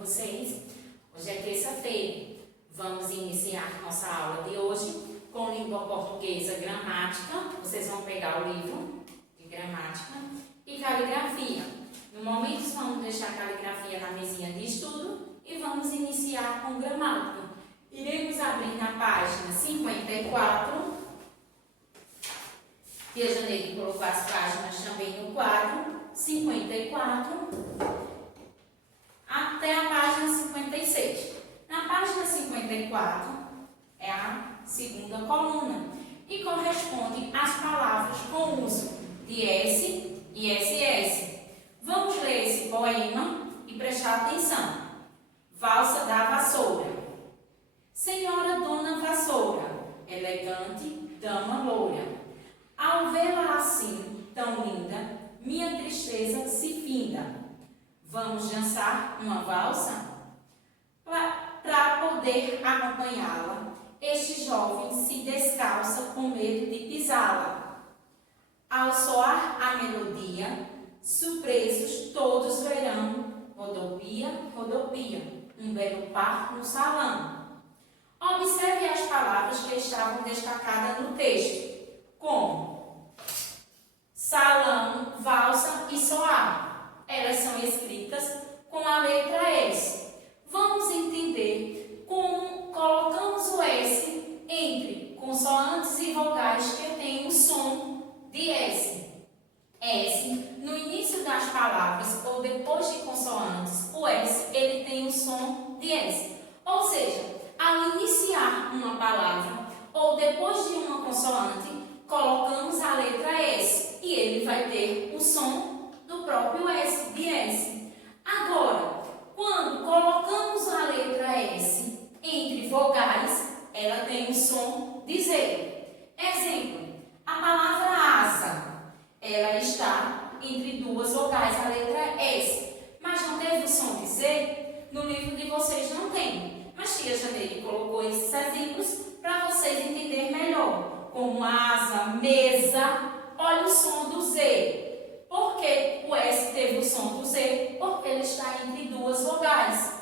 vocês? Hoje é terça-feira. Vamos iniciar nossa aula de hoje com língua portuguesa, gramática. Vocês vão pegar o livro de gramática e caligrafia. No momento, vamos deixar a caligrafia na mesinha de estudo e vamos iniciar com gramática. Iremos abrir na página 54. Tia Janeide colocou as páginas também no quadro 54 até a página 56. Na página 54 é a segunda coluna e corresponde às palavras com uso de S e SS. Vamos ler esse poema e prestar atenção. Valsa da Vassoura. Senhora Dona Vassoura, elegante dama loura, ao vê-la assim, tão linda, minha tristeza se finda. Vamos dançar uma valsa? Para poder acompanhá-la, este jovem se descalça com medo de pisá-la. Ao soar a melodia, surpresos todos verão, rodopia, rodopia, um belo par no salão. Observe as palavras que estavam destacadas no texto, como salão, valsa e soar. Elas são escritas com a letra S. Vamos entender como colocamos o S entre consoantes e vogais que têm o som de S. S, no início das palavras ou depois de consoantes, o S ele tem o som de S. Ou seja, ao iniciar uma palavra ou depois de uma consoante, colocamos a letra S e ele vai ter o som do próprio S, de S. Agora, quando colocamos a letra S entre vogais, ela tem o som de Z. Exemplo, a palavra asa, ela está entre duas vogais, a letra S, mas não teve o som de Z? No livro de vocês não tem. Mas tia Janeide colocou esses exemplos para vocês entenderem melhor. Como asa, mesa, olha o som do Z. Por que o S teve o som do Z? Porque ele está entre duas vogais.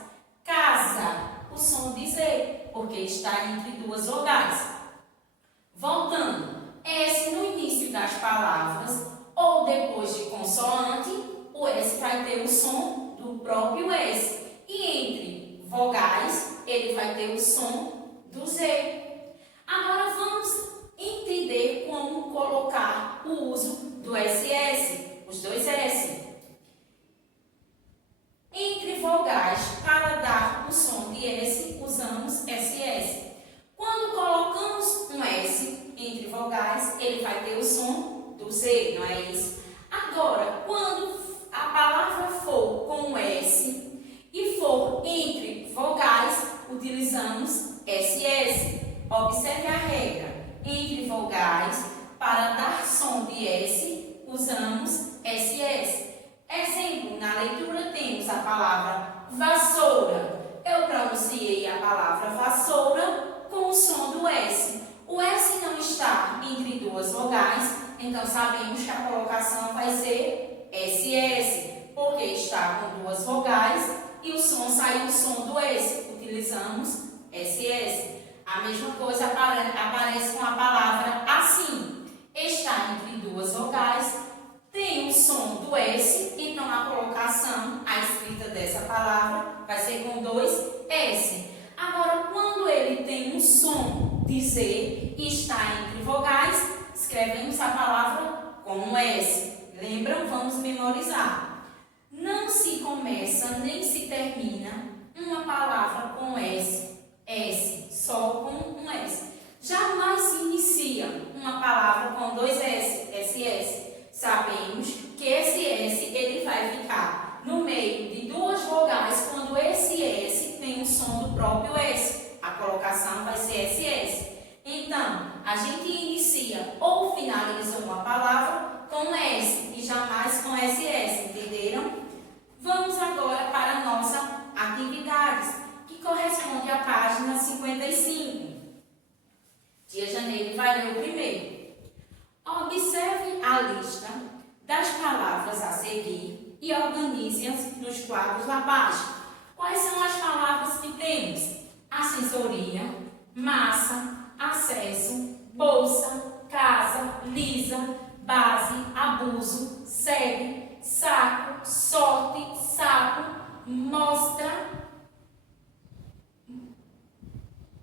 Casa, o som de Z, porque está entre duas vogais. Voltando, S no início das palavras ou depois de consoante, o S vai ter o som do próprio S. E entre vogais, ele vai ter o som do Z. Agora vamos entender como colocar o uso do SS, os dois S. Entre vogais, para dar o som de S, usamos SS. Quando colocamos um S entre vogais, ele vai ter o som do Z, não é isso? Agora, quando a palavra for com S e for entre vogais, utilizamos SS. Observe a regra. Entre vogais, para dar som de S, usamos SS. Exemplo, na leitura temos a palavra vassoura. Eu pronunciei a palavra vassoura com o som do S. O S não está entre duas vogais, então sabemos que a colocação vai ser SS, porque está com duas vogais e o som saiu o som do S. Utilizamos SS. A mesma coisa aparece com a palavra assim. Está entre duas vogais, tem o som do S, então a colocação, a escrita dessa palavra vai ser com dois S. Agora, quando ele tem um som de Z e está entre vogais, escrevemos a palavra com S. Lembram? Vamos memorizar. Não se começa nem se termina uma palavra com S. S, só com um S. Jamais se inicia uma palavra com dois S, SS. Sabemos que esse S ele vai ficar no meio de duas vogais quando esse S tem o som do próprio S. A colocação vai ser SS. Então, a gente inicia ou finaliza uma palavra com S e jamais com SS, entenderam? Vamos agora para a nossa atividades, que corresponde à página 55. Tia Janeide vai ler o primeiro. Observe a lista das palavras a seguir e organize-as nos quadros da página. Quais são as palavras que temos? Assessoria, massa, acesso, bolsa, casa, lisa, base, abuso, sede, saco, sorte, sapo, mostra,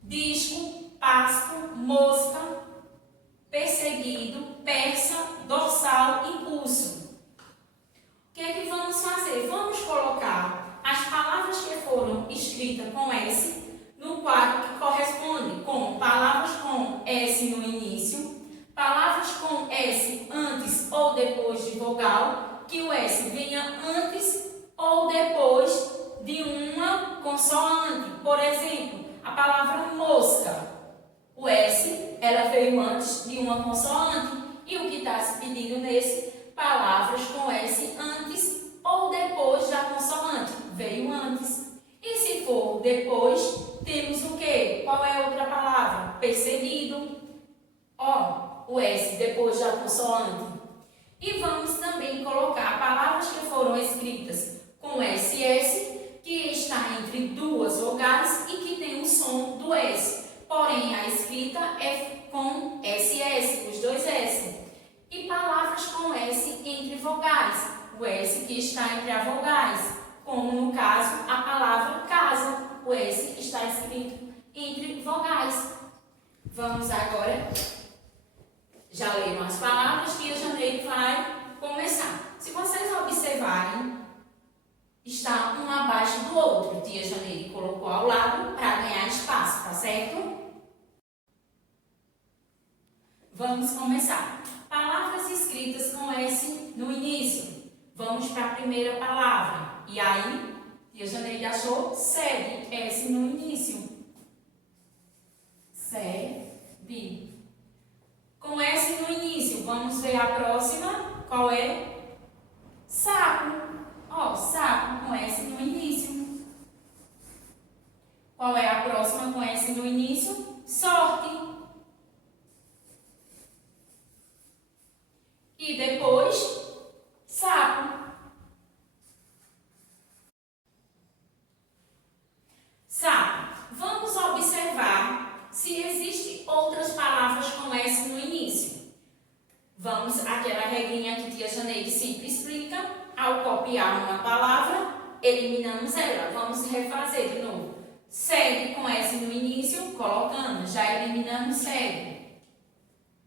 disco, pasto, mosca, perseguido, persa, dorsal, impulso. O que é que vamos fazer? Vamos colocar as palavras que foram escritas com S no quadro que corresponde com palavras com S no início, palavras com S antes ou depois de vogal, que o S venha antes ou depois de uma consoante. Por exemplo, a palavra mosca, o S, ela veio antes de uma consoante. E o que está se pedindo nesse? Palavras com S antes ou depois da consoante. Veio antes. E se for depois, temos o quê? Qual é a outra palavra? Perseguido. Ó, o S depois da consoante. E vamos também colocar palavras que foram escritas com SS, que está entre duas vogais e que tem o som do S. Porém, a escrita é com SS, os dois S. E palavras com S entre vogais, o S que está entre as vogais, como no caso a palavra casa, o S está escrito entre vogais. Vamos agora, já leram as palavras, Tia Janeiro vai começar. Se vocês observarem, está um abaixo do outro. Tia Janeiro colocou ao lado para ganhar espaço, tá certo? Vamos começar. Palavras escritas com S no início. Vamos para a primeira palavra. E aí, Tia Janeiro achou sede, S no início. Sede. Com S no início, vamos ver a próxima. Qual é? Saco. Ó, saco com S no início. Qual é a próxima com S no início? Sorte. E depois, sapo. Sapo. Vamos observar se existem outras palavras com S no início. Vamos àquela regrinha que Tia Janeiro sempre explica. Ao copiar uma palavra, eliminamos ela. Vamos refazer de novo. Sede com S no início, colocamos. Já eliminamos sede.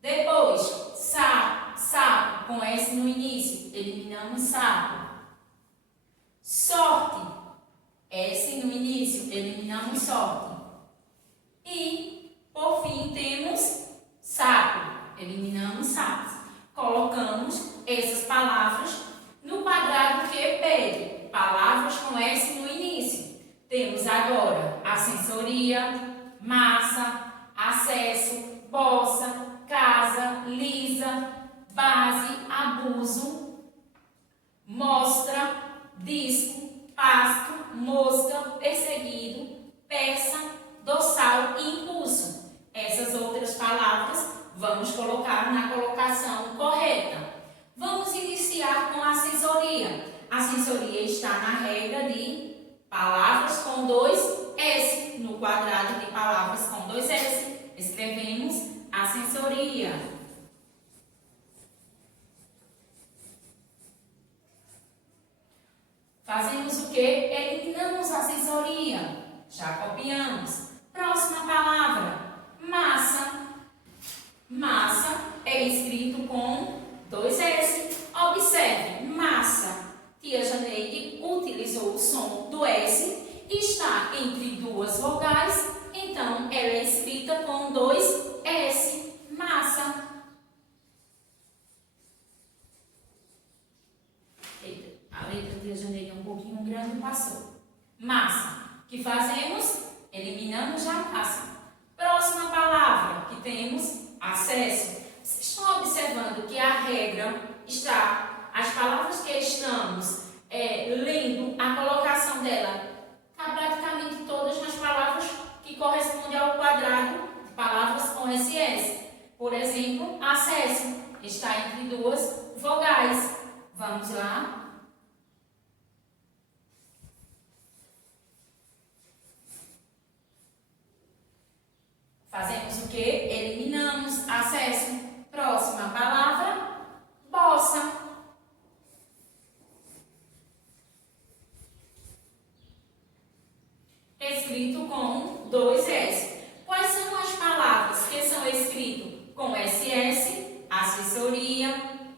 Depois, sapo. Sapo com S no início, eliminamos sapo. Sorte, S no início, eliminamos sorte. E, por fim, temos sapo, eliminamos sapo. Colocamos essas palavras no quadrado que pede palavras com S no início. Temos agora assessoria, massa, acesso, bolsa, casa, lisa, base, abuso, mostra, disco, pasto, mosca, perseguido, persa, dorsal e impulso. Essas outras palavras vamos colocar na colocação correta. Vamos iniciar com a assessoria. A assessoria está na regra de palavras com dois S. No quadrado de palavras com dois S, escrevemos assessoria. Fazemos o quê? Eliminamos a assessoria. Já copiamos. Próxima palavra, massa. Massa é escrito com dois S. Observe, massa. Tia Janeide utilizou o som do S. Está entre duas vogais, então ela é escrita com dois S. Massa. A letra Tia Janeiro é um pouquinho grande, passou. Massa. O que fazemos? Eliminamos já a massa. Próxima palavra que temos, acesso. Vocês estão observando que a regra está, as palavras que estamos lendo, a colocação dela está praticamente todas nas palavras que correspondem ao quadrado de palavras com SS. Por exemplo, acesso está entre duas vogais. Vamos lá. Fazemos o quê? Eliminamos. Acesso. Próxima palavra, bossa. Escrito com 2 S. Quais são as palavras que são escritas com SS? Assessoria,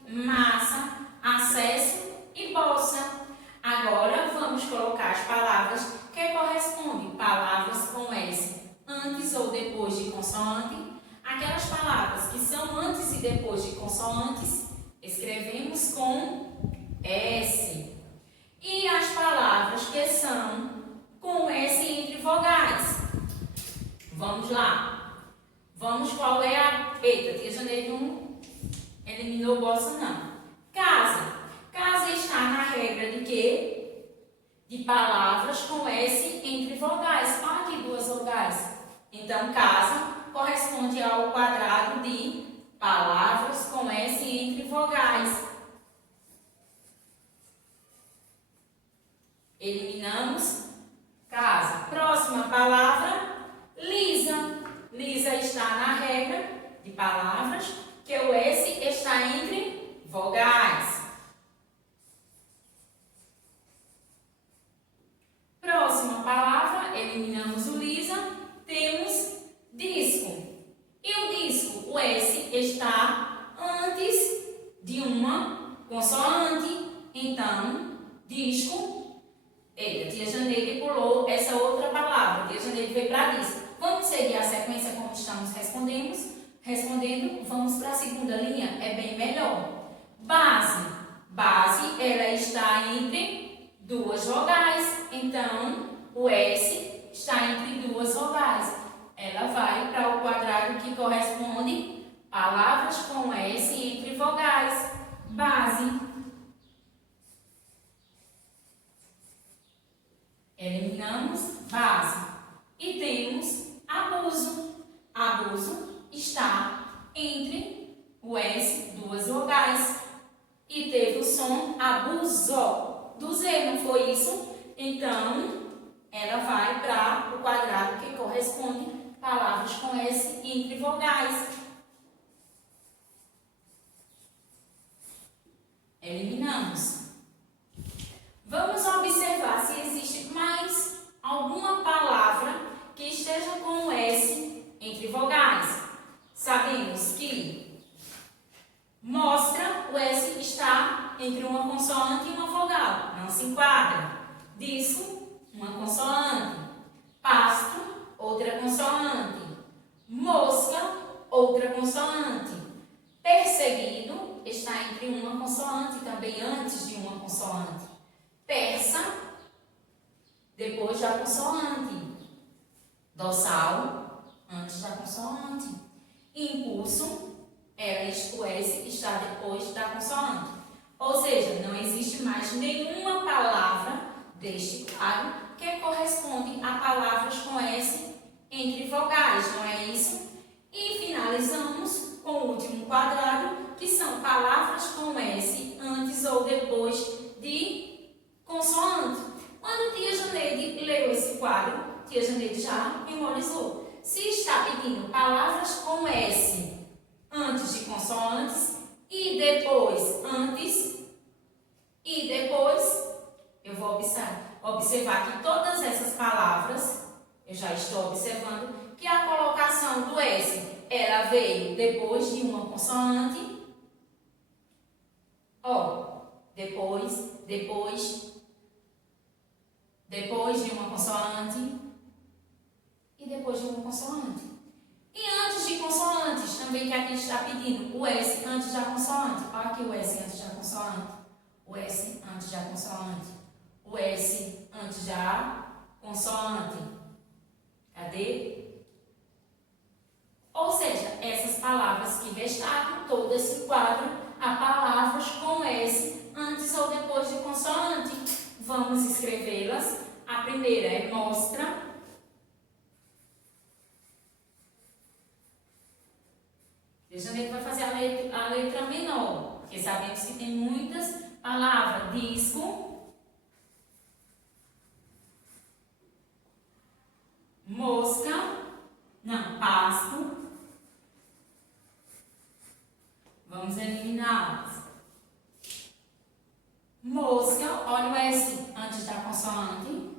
massa, acesso e bolsa. Agora vamos colocar as palavras que correspondem. Palavras com S antes ou depois de consoante. Aquelas palavras que são antes e depois de consoantes, escrevemos com S. E as palavras que são com S entre vogais. Vamos lá. Vamos, qual é a... Eita, tia Janeiro não eliminou bossa, não. Casa. Casa está na regra de quê? De palavras com S entre vogais. Olha aqui 2 vogais. Então, casa corresponde ao quadrado de palavras com S entre vogais. Eliminamos casa. Próxima palavra, lisa. Lisa está na regra de palavras que o S está entre vogais. Próxima palavra, eliminamos o lisa, temos disco. E o disco, o S está antes de uma consoante. Então, disco. Eita, tia Janeide pulou essa outra palavra. Tia Janeide veio para disco. Vamos seguir a sequência como estamos respondendo. Vamos para a segunda linha, é bem melhor. Base. Base, ela está entre 2 vogais. Então, o S está entre 2 vogais. Ela vai para o quadrado que corresponde palavras com S entre vogais. Base. Eliminamos base. E temos abuso. Abuso está entre o S, 2 vogais. E teve o som abuso do Z, não foi isso? Então, ela vai para o quadrado que corresponde palavras com S entre vogais. Eliminamos. Vamos observar se existe mais alguma palavra que esteja com S entre vogais. Sabemos que mostra, o S está entre uma consoante e uma vogal. Não se enquadra. Disco, uma consoante. Pasto, outra consoante. Mosca, outra consoante. Perseguido está entre uma consoante, também antes de uma consoante. Persa, depois da consoante. Dorsal, antes da consoante. Impulso, o S está depois da consoante. Ou seja, não existe mais nenhuma palavra deste quadro que corresponde a palavras com S entre vogais, não é isso? E finalizamos com o último quadrado, que são palavras com S antes ou depois de consoante. Quando tia Janeide leu esse quadro, tia Janeide já memorizou. Se está pedindo palavras com S antes de consoantes e depois eu vou observar que todas essas palavras, eu já estou observando que a colocação do S, ela veio depois de uma consoante. Ó, depois de uma consoante e depois de uma consoante. E antes de consoantes, também que aqui está pedindo o S antes da consoante. Olha aqui o S antes da consoante. O S antes da consoante. O S antes da consoante. Cadê? Ou seja, essas palavras que destacam, todas se enquadram a palavras com S antes ou depois de consoante. Vamos escrevê-las. A primeira é mostra. A gente vai fazer a letra menor, porque sabemos que tem muitas palavras. Disco, mosca, Não, pasto. Vamos eliminá-las. Mosca, olha o S antes da consoante.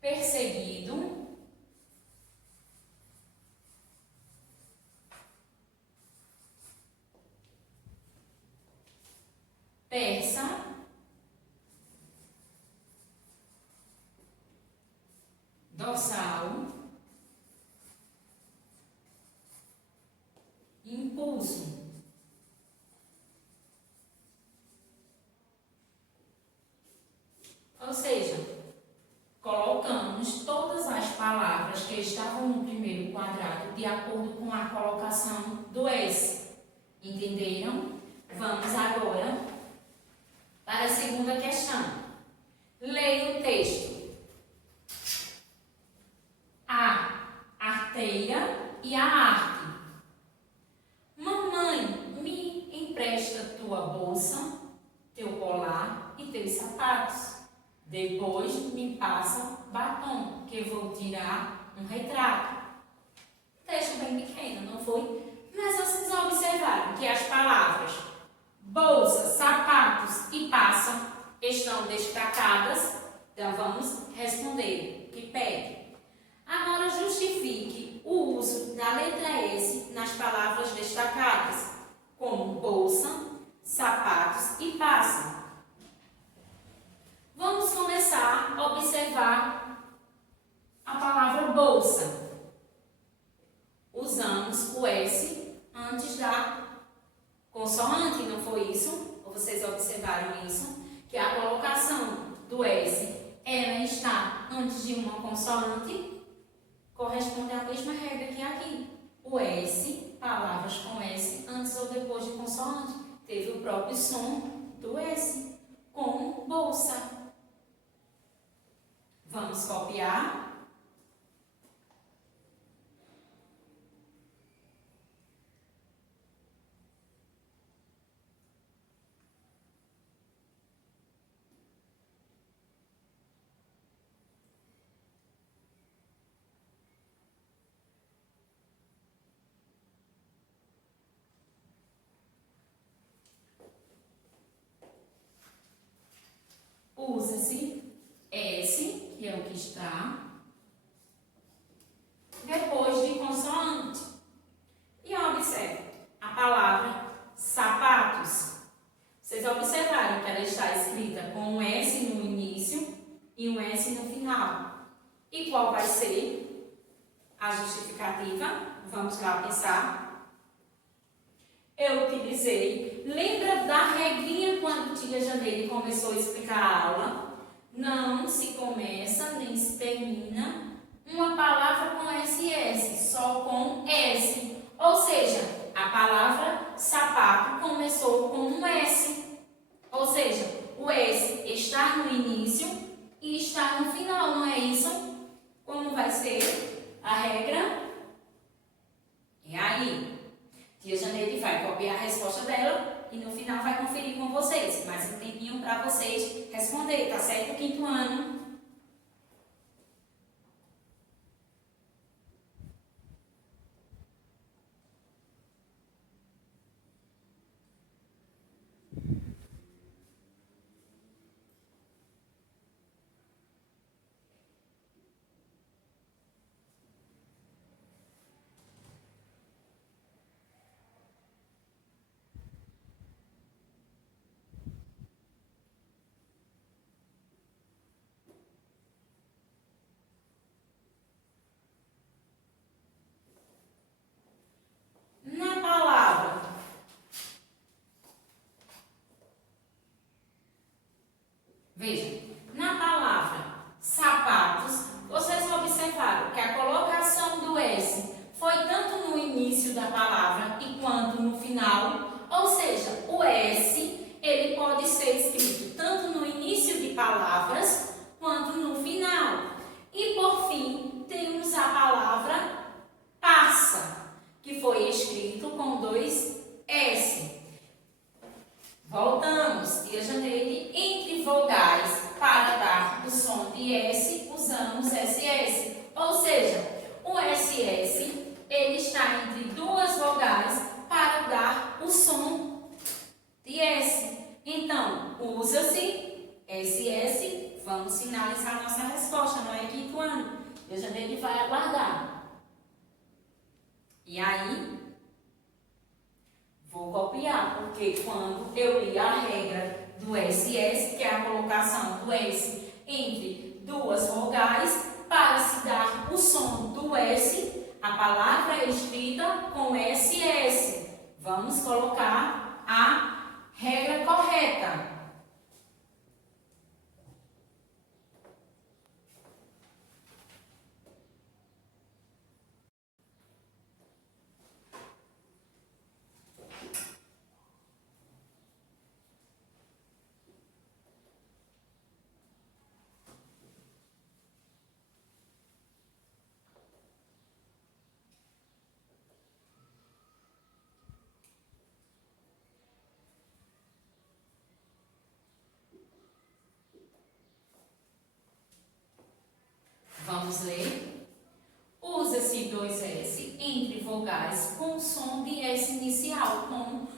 Perseguido. Persa. Dorsal. Impulso. Ou seja, colocamos todas as palavras que estavam no primeiro quadrado de acordo com a colocação do S. Entenderam? Vamos agora para a segunda questão. Leia o texto. A arteira e a arte. Mamãe, me empresta tua bolsa, teu colar e teus sapatos. Depois me passa batom, que eu vou tirar um retrato. Texto bem pequeno, não foi? Mas vocês observaram que as palavras bolsa, sapatos e passa estão destacadas? Então vamos responder o que pede. Agora justifique o uso da letra S nas palavras destacadas, como bolsa, sapatos e passa. Vamos começar a observar a palavra bolsa. Usamos o S antes da consoante, não foi isso? Ou vocês observaram isso? Que a colocação do S, ela está antes de uma consoante, corresponde à mesma regra que aqui. O S, palavras com S, antes ou depois de consoante, teve o próprio som do S, como bolsa. Vamos copiar. Usa-se S, que é o que está, depois de consoante. E observe a palavra sapatos. Vocês observaram que ela está escrita com um S no início e um S no final. E qual vai ser a justificativa? Vamos lá pensar. Eu utilizei, lembra da regrinha quando tia Janeire começou a explicar a aula? Não se começa nem se termina uma palavra com SS, só com S. Ou seja, a palavra sapato começou com um S. Ou seja, o S está no início e está no final, não é isso? Como vai ser a regra? E aí? Tia Janeire vai copiar a resposta dela e no final vai conferir com vocês. Mais um tempinho para vocês responder, tá certo? Quinto ano. Na palavra veja, na palavra sapatos, vocês observaram que a colocação do S foi tanto no início da palavra e quanto no final. Ou seja, o S, ele pode ser escrito tanto no início de palavras quanto no final. E por fim, temos a palavra passa, que foi escrito com dois S. Voltamos, tia Janeire, entre vogais para dar o som de S. porque quando eu li a regra do SS, que é a colocação do S entre duas vogais, para se dar o som do S, a palavra é escrita com SS. Vamos colocar a regra correta. Vamos ler? Usa-se dois S entre vogais com som de S inicial, como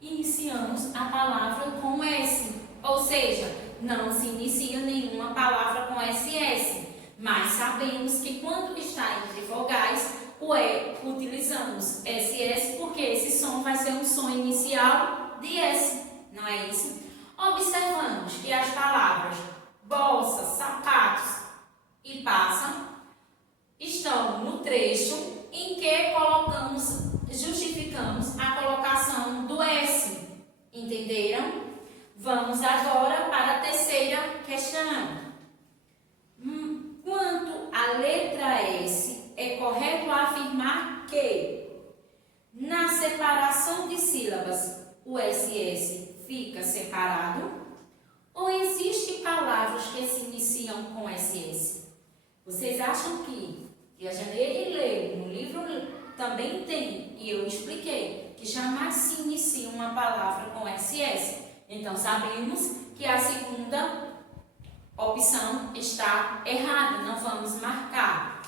iniciamos a palavra com S. Ou seja, não se inicia nenhuma palavra com SS, mas sabemos que quando está entre vogais, utilizamos SS porque esse som vai ser um som inicial de S, não é isso? Observamos que as palavras bolsa, sapatos e passa estão no trecho em que justificamos a colocação do S. Entenderam? Vamos agora para a terceira questão. Quanto à letra S, é correto afirmar que na separação de sílabas o SS fica separado? Ou existem palavras que se iniciam com SS? Vocês acham que a Janeire leu, no livro também tem, e eu expliquei, que jamais se inicia uma palavra com SS. Então, sabemos que a segunda opção está errada, não vamos marcar.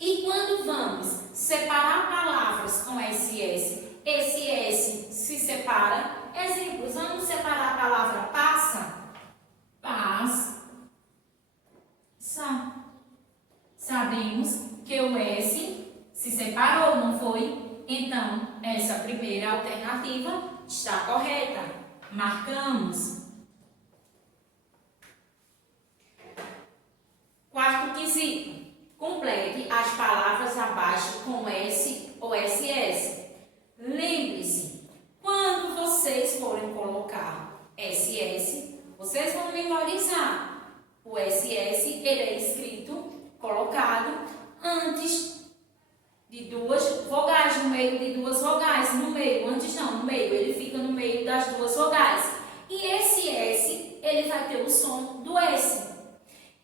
E quando vamos separar palavras com SS, esse S se separa. Exemplos, vamos separar a palavra passa, passa. Sabemos que o S se separou, não foi? Então, essa primeira alternativa está correta. Marcamos. Quarto quesito. Complete as palavras abaixo com S ou SS. Lembre-se, quando vocês forem colocar SS, vocês vão memorizar. O SS, ele é escrito, colocado antes de duas vogais, no meio de duas vogais. No meio, antes não, no meio, ele fica no meio das duas vogais. E esse S, ele vai ter o som do S.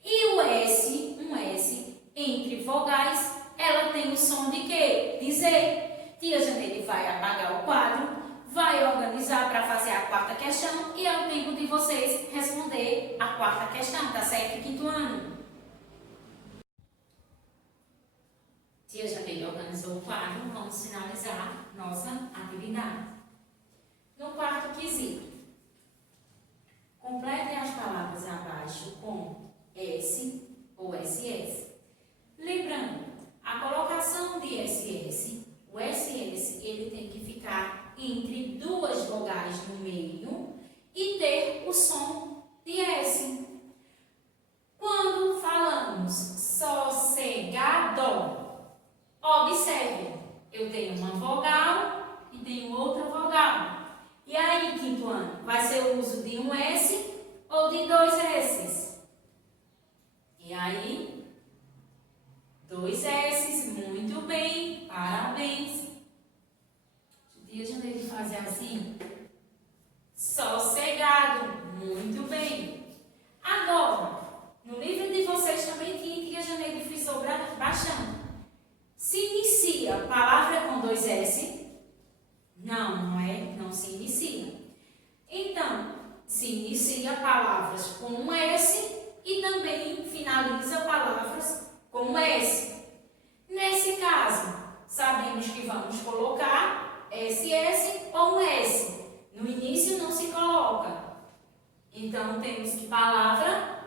E o S, um S, entre vogais, ela tem o som de quê? De Z. Tia Janeire vai apagar o quadro, vai organizar para fazer a quarta questão e é o tempo de vocês responder a quarta questão, tá certo? Quinto ano. Tia Janeire organizou o quadro, vamos finalizar nossa atividade. No quarto quesito, complete as palavras abaixo com S ou SS. Lembrando, a colocação de SS, o SS, ele tem que ficar entre duas vogais no meio e ter o som de S. Quando falamos sossegado, observe, eu tenho uma vogal e tenho outra vogal. E aí, quinto ano, vai ser o uso de um S ou de dois S's? E aí, dois S's, muito bem, parabéns. Tia Janeire de fazer assim, sossegado, muito bem. Agora, no livro de vocês também tinha Tia Janeire frisou bastante. Se inicia palavra com dois S? Não é? Não se inicia. Então, se inicia palavras com um S e também finaliza palavras com um S. Nesse caso, sabemos que vamos colocar SS ou um S. No início não se coloca. Então, temos que palavra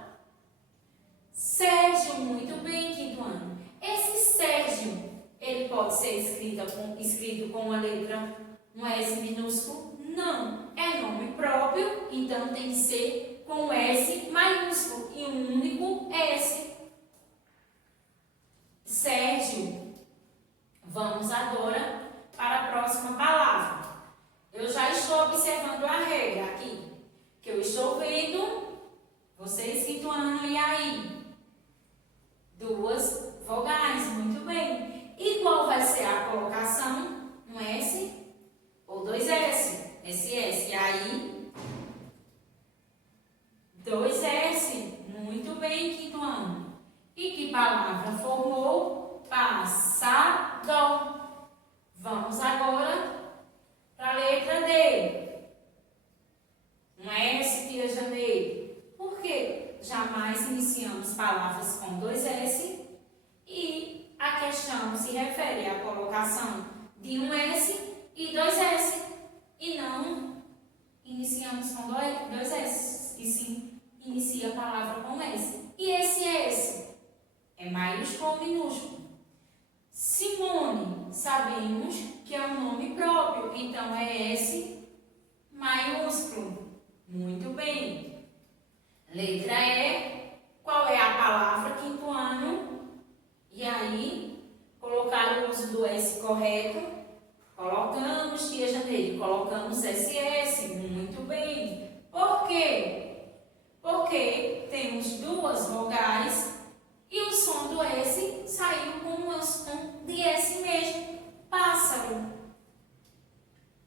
Sérgio, muito bem, quinto ano. Esse Sérgio, ele pode ser escrito com a letra um S minúsculo? Não, é nome próprio, então tem que ser com S maiúsculo e um único S. Sérgio. Vamos agora para a próxima palavra. Eu já estou observando a regra aqui, que eu estou vendo vocês situando e aí. Duas vogais, muito bem. E qual vai ser a colocação? Um S ou dois S? SS. E aí, dois S. Muito bem, quinto ano. E que palavra formou? Passador. Vamos agora para a letra D. Um S, tia Janeiro. Por quê? Jamais iniciamos palavras com dois S e a questão se refere à colocação de um S e dois S. E não iniciamos com dois S, e sim inicia a palavra com S. E esse S é maiúsculo ou minúsculo? Simone, sabemos que é um nome próprio, então é S maiúsculo. Muito bem. Letra E, qual é a palavra, quinto ano? E aí, colocar o uso do S correto. Colocamos, tia Janeiro, colocamos SS. Muito bem. Por quê? Porque temos duas vogais e o som do S saiu com o som de S mesmo. Pássaro.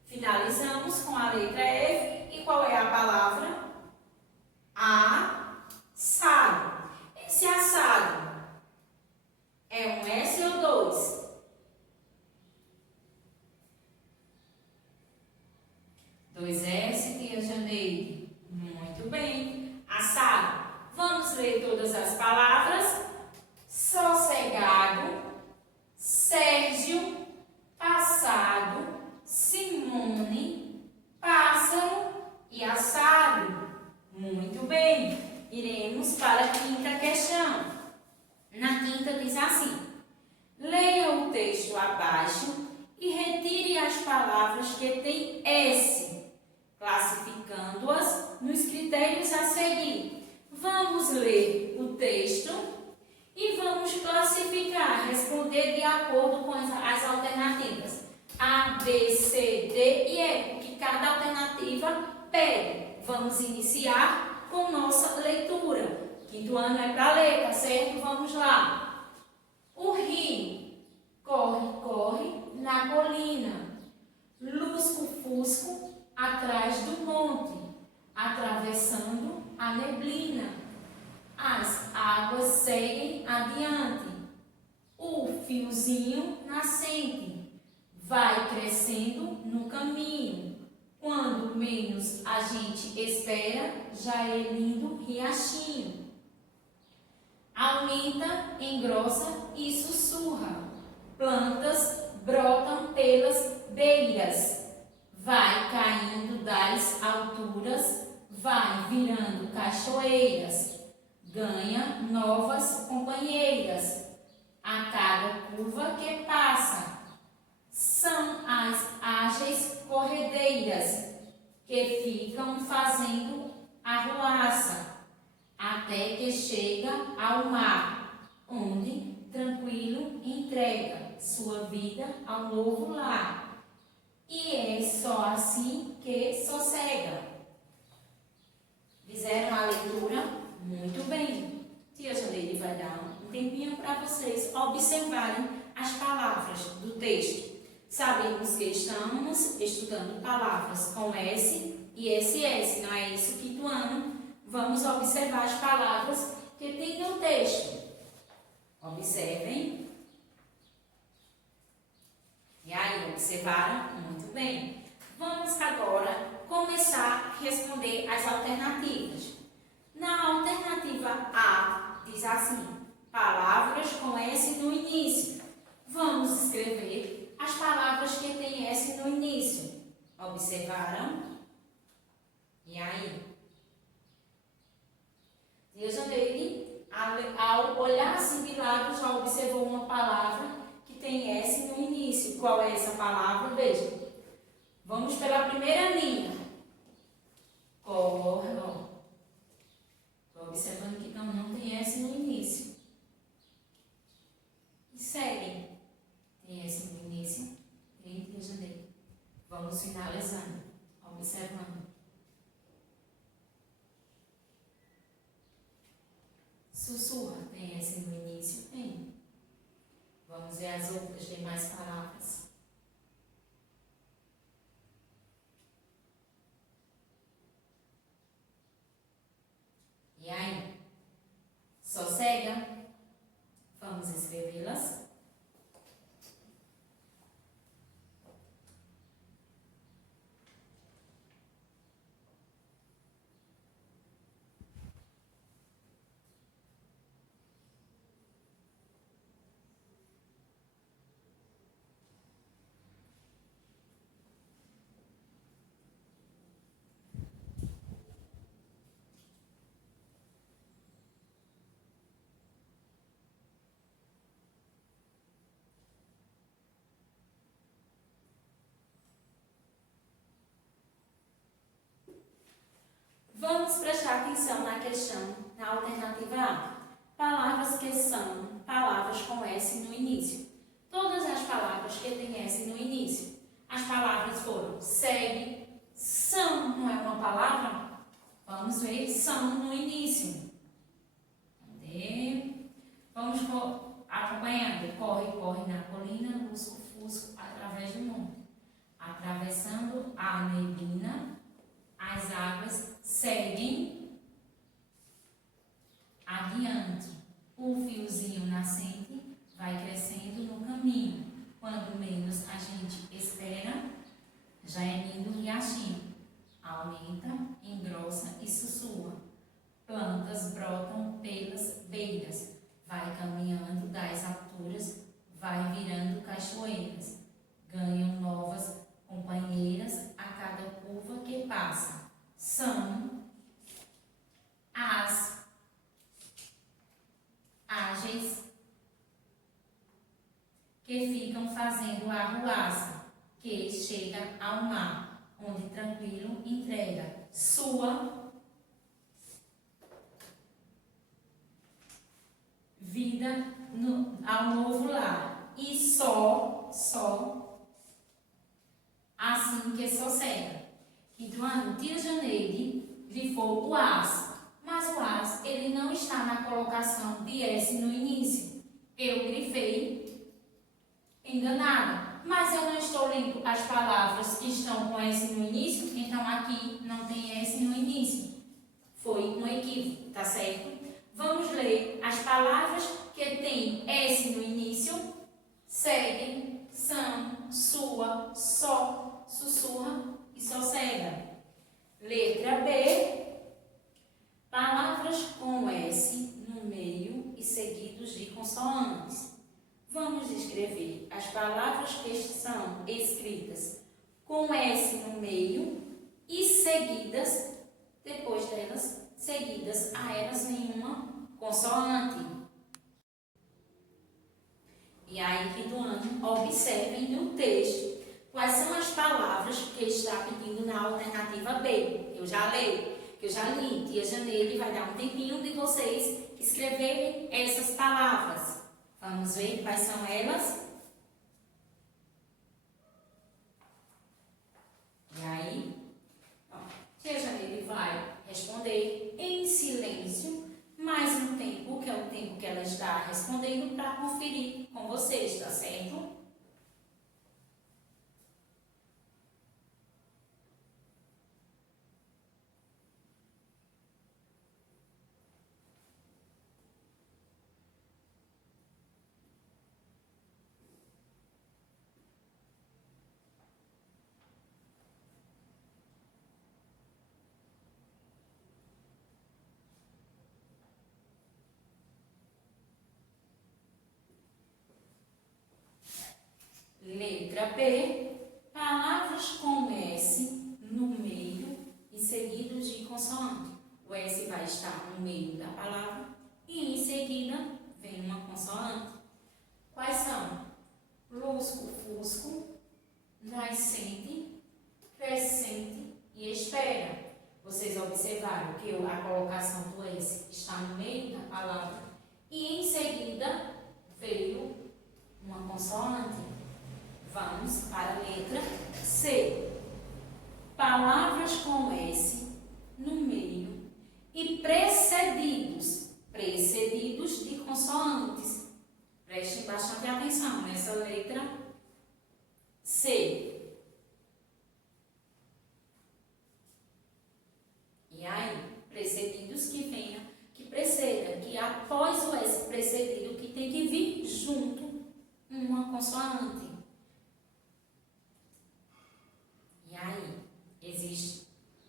Finalizamos com a letra F. E qual é a palavra? Assado. Esse assado é um S ou dois? Dois S, tia Janeiro. Muito bem. Assado. Vamos ler todas as palavras. Sossegado, Sérgio, passado, Simone, pássaro e assado. Muito bem. Iremos para a quinta questão. Na quinta diz assim: leia o texto abaixo e retire as palavras que têm S, classificando-as nos critérios a seguir. Vamos ler o texto e vamos classificar, responder de acordo com as alternativas A, B, C, D e E, porque cada alternativa pede. Vamos iniciar com nossa leitura. Quinto ano é para ler, tá certo? Vamos lá. O rio corre, corre na colina, lusco-fusco atrás do monte, atravessando a neblina. As águas seguem adiante. O fiozinho nascente vai crescendo no caminho. Quando menos a gente espera, já é lindo riachinho. Aumenta, engrossa e sussurra. Plantas brotam pelas beiras. Vai caindo das alturas, vai virando cachoeiras. Ganha novas companheiras a cada curva que passa. São as ágeis corredeiras que ficam fazendo arruaça até que chega ao mar, onde tranquilo entrega sua vida ao novo lar. E é só assim que sossega. Fizeram a leitura? Muito bem. Tia Janeiro vai dar um tempinho para vocês observarem as palavras do texto. Sabemos que estamos estudando palavras com S e SS, não é isso, quinto ano? Vamos observar as palavras que tem no texto. Observem. E aí, observaram? Muito bem. Vamos agora começar a responder as alternativas. Na alternativa A, diz assim: palavras com S no início. Vamos escrever as palavras que têm S no início. Observaram? E aí? Tia Janeire, ao olhar assim de lado, já observou uma palavra que tem S no início. Qual é essa palavra? Veja. Vamos pela primeira linha. Corre, ó. Estou observando que não tem S no início. E segue. Tem S no início. E em janeiro. Vamos finalizando. Observando. Sussurra. Tem S no início? Tem. Vamos ver as outras demais palavras. E aí? Sossega. Vamos escrevê-las. Vamos prestar atenção na questão, na alternativa A. Palavras que são palavras com S no início. Todas as palavras que têm S no início. As palavras foram segue, são, não é uma palavra? Vamos ver, são no início. Cadê? Vamos acompanhando. Corre, corre na colina, lusco, fusco, através do mundo. Atravessando a neblina, as águas seguem adiante. O fiozinho nascente vai crescendo no caminho. Quando menos a gente espera, já é lindo riachinho. Aumenta, engrossa e sussurra. Plantas brotam pelas beiras. Vai caminhando das alturas, vai virando cachoeiras. Ganham novas companheiras a cada curva que passa. São as ágeis que ficam fazendo arruaça, que chega ao mar, onde tranquilo entrega sua vida ao novo lar. E só assim que sossega. Então, tia Janeide grifou o as, mas o as ele não está na colocação de S no início. Eu grifei enganada, mas eu não estou lendo as palavras que estão com S no início, então aqui não tem S no início. Foi um equívoco, tá certo? Vamos ler as palavras que têm S no início. Seguem, são, sua, só, sussurra e sossega. Letra B. Palavras com S no meio e seguidos de consoantes. Vamos escrever as palavras que são escritas com S no meio e seguidas, depois delas, seguidas a elas nenhuma consoante. E aí, quinto ano, observem no texto quais são as palavras que está pedindo na alternativa B. Eu já li, tia Janeide vai dar um tempinho de vocês escreverem essas palavras. Vamos ver quais são elas? E aí, tia Janeide vai responder em silêncio, mais um tempo, que é o tempo que ela está respondendo, para conferir com vocês, tá certo? Letra B, palavras com S no meio e seguidos de consoante. O S vai estar no meio da palavra e em seguida vem uma consoante. Quais são? Lusco, fusco, nascente, consoante. Vamos para a letra C. Palavras com S no meio e precedidos de consoantes. Prestem bastante atenção nessa letra C. E aí, precedidos que venham, que preceda, que após o S precedido, que tem que vir junto uma consoante. E aí,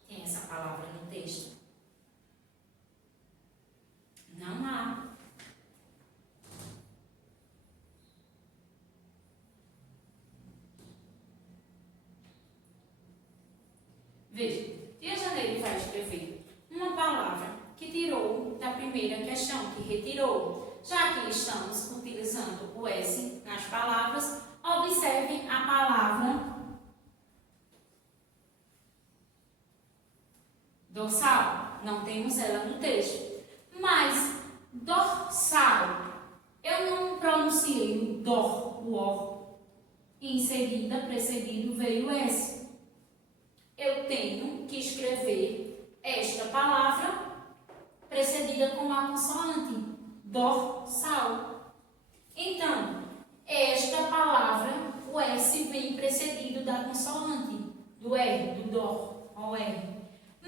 tem essa palavra no texto? Não há. Veja, Tia Janeiro vai escrever uma palavra que tirou da primeira questão, que retirou. Já que estamos utilizando o S nas palavras, observem a palavra dorsal. Não temos ela no texto. Mas dorsal, eu não pronunciei o dor, o or. E em seguida, precedido, veio o S. Eu tenho que escrever esta palavra precedida com a consoante, dorsal. Então, esta palavra, o S vem precedido da consoante, do R, do dor, ao R.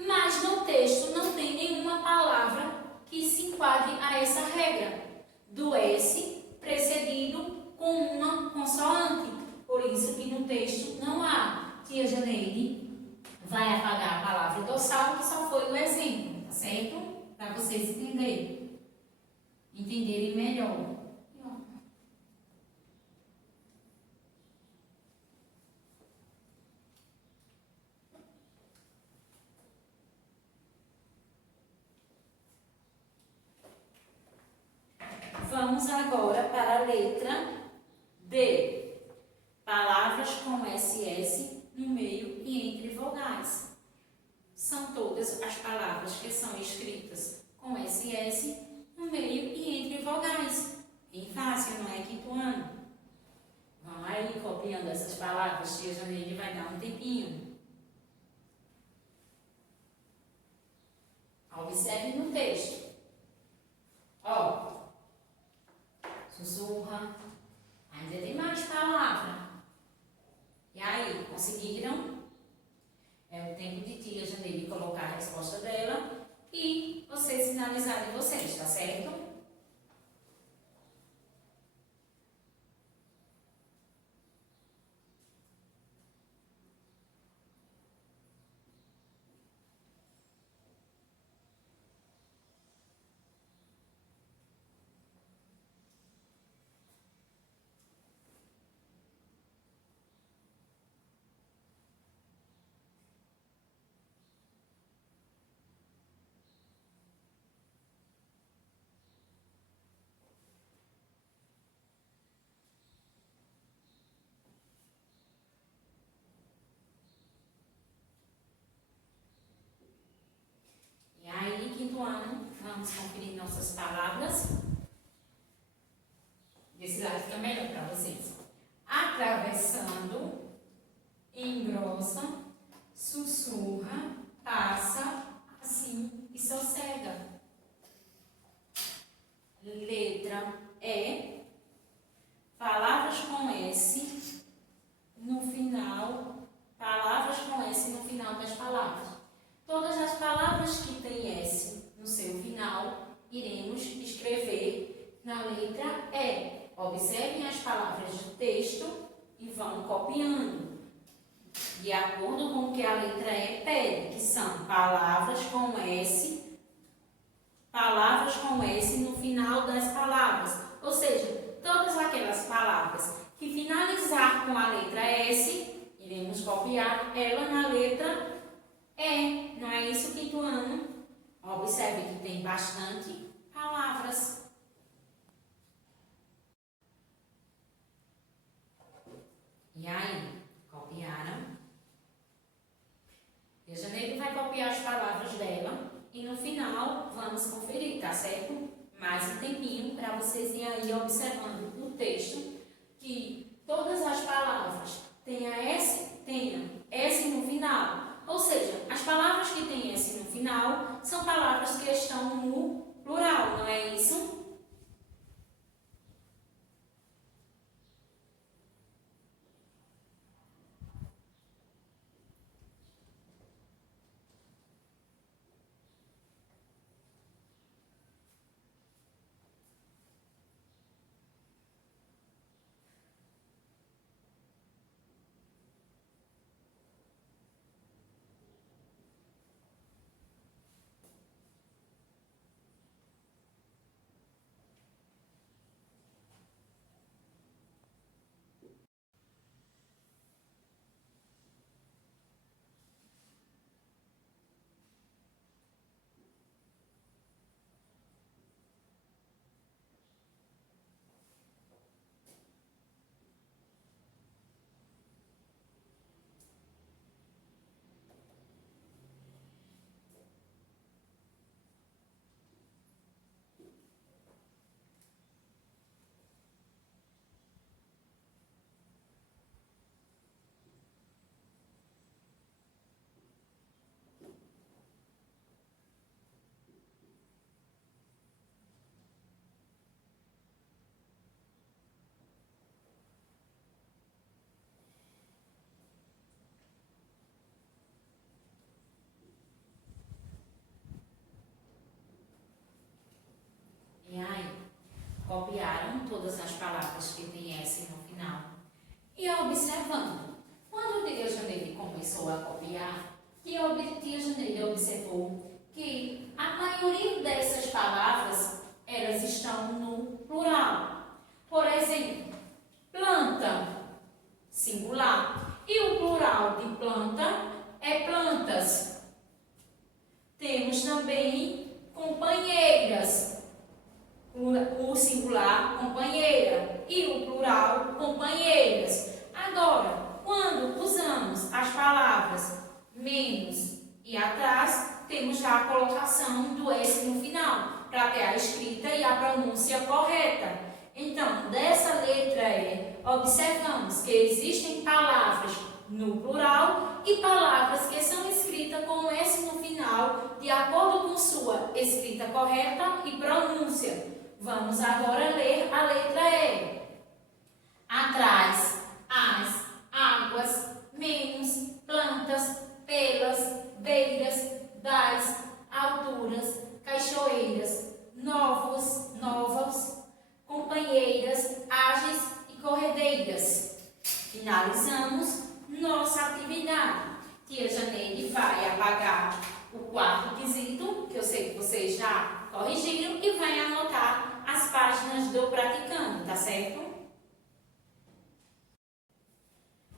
Mas no texto não tem nenhuma palavra que se enquadre a essa regra, do S precedido com uma consoante. Por isso que no texto não há. Tia Janeide vai apagar a palavra dorsal, que só foi o exemplo, tá certo? Para vocês entenderem melhor. Vamos agora para a letra D. Palavras com SS no meio e entre vogais. São todas as palavras que são escritas com SS no meio e entre vogais. Bem fácil, não é, quinto ano? Vão aí copiando essas palavras, tia Janeide vai dar um tempinho. Observe no texto. Ó, sussurra, ainda tem mais palavra. E aí, conseguiram? É o tempo de tia Janeide colocar a resposta dela e vocês finalizarem vocês, tá certo? E aí, quinto ano, vamos conferir nossas palavras. Desse lado fica melhor para vocês. Atravessando, engrossa, sussurra, passa, assim e sossega. Letra E. Palavras com S no final. Palavras com S no final das palavras. Todas as palavras que têm S no seu final, iremos escrever na letra E. Observem as palavras do texto e vão copiando, de acordo com o que a letra E pede, que são palavras com S no final das palavras. Ou seja, todas aquelas palavras que finalizar com a letra S, iremos copiar ela na letra E. Não é isso, quinto ano? Observe que tem bastante palavras. E aí, copiaram? A Janeiro vai copiar as palavras dela e no final vamos conferir, tá certo? Mais um tempinho para vocês irem aí observando o texto, que tia Janeide observou que a maioria dessas palavras, elas estão no plural. Por exemplo, planta, singular. E o plural de planta é plantas. Temos também companheiras. O singular, companheira. E o plural, companheiras. Agora, quando usamos as palavras menos e atrás, temos já a colocação do S no final, para ter a escrita e a pronúncia correta. Então, dessa letra E, observamos que existem palavras no plural e palavras que são escritas com S no final, de acordo com sua escrita correta e pronúncia. Vamos agora ler a letra E. Atrás, as, águas, menos, plantas, pelas, beiras, das, alturas, cachoeiras, novos, companheiras, ágeis e corredeiras. Finalizamos nossa atividade. Tia Janeide vai apagar o quarto quesito, que eu sei que vocês já corrigiram, e vai anotar as páginas do praticando, tá certo?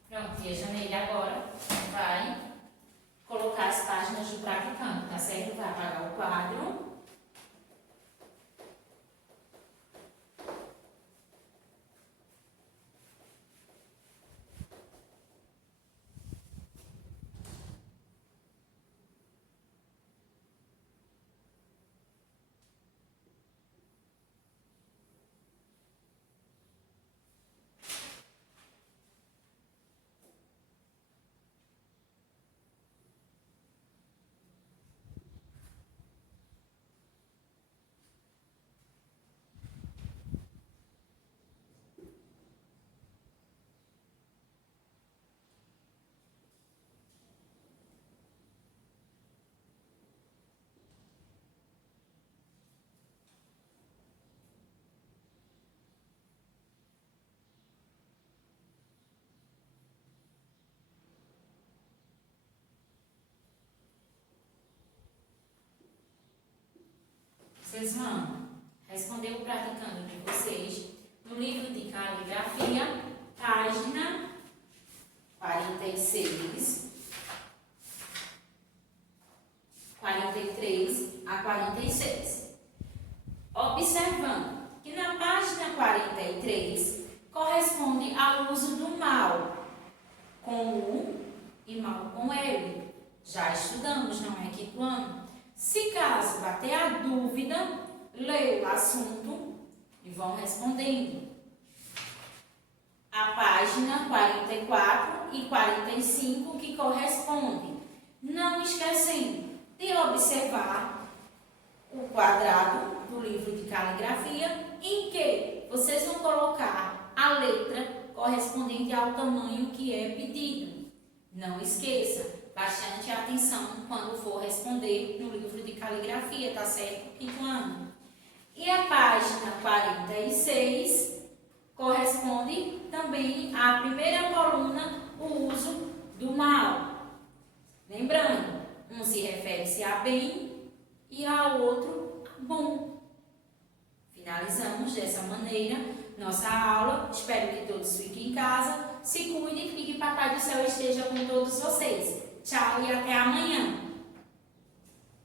Pronto, tia Janeide agora vai colocar as páginas do praticando, tá certo? Vai apagar o quadro. Vocês vão responder o praticando de vocês no livro de caligrafia, página 46, 43 a 46. Observando que na página 43 corresponde ao uso do mal com U e mal com L. Já estudamos, não é que quando? Se caso bater a dúvida, leia o assunto e vão respondendo. A página 44 e 45 que correspondem. Não esquecendo de observar o quadrado do livro de caligrafia, em que vocês vão colocar a letra correspondente ao tamanho que é pedido. Não esqueça. Bastante atenção quando for responder no livro de caligrafia, tá certo? Quinto ano. E a página 46 corresponde também à primeira coluna, o uso do mal. Lembrando, um se refere-se a bem e ao outro a bom. Finalizamos dessa maneira nossa aula. Espero que todos fiquem em casa, se cuidem e que Papai do Céu esteja com todos vocês. Tchau e até amanhã!